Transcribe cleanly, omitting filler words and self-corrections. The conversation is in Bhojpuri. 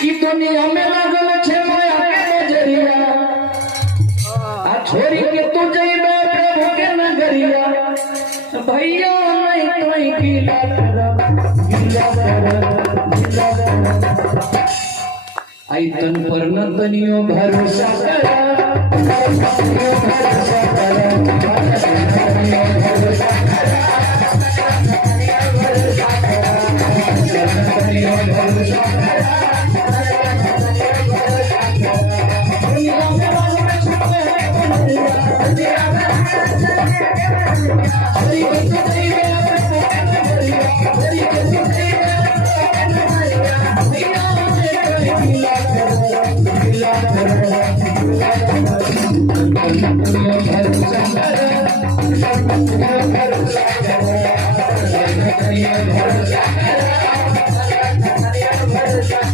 कि दुनिया में लागल छे माया के नजरिया आ छोरी के तू जइबे प्रभु के नगरिया भैया नहीं कोई गीला आई तन पर न तनियो भरोसा कर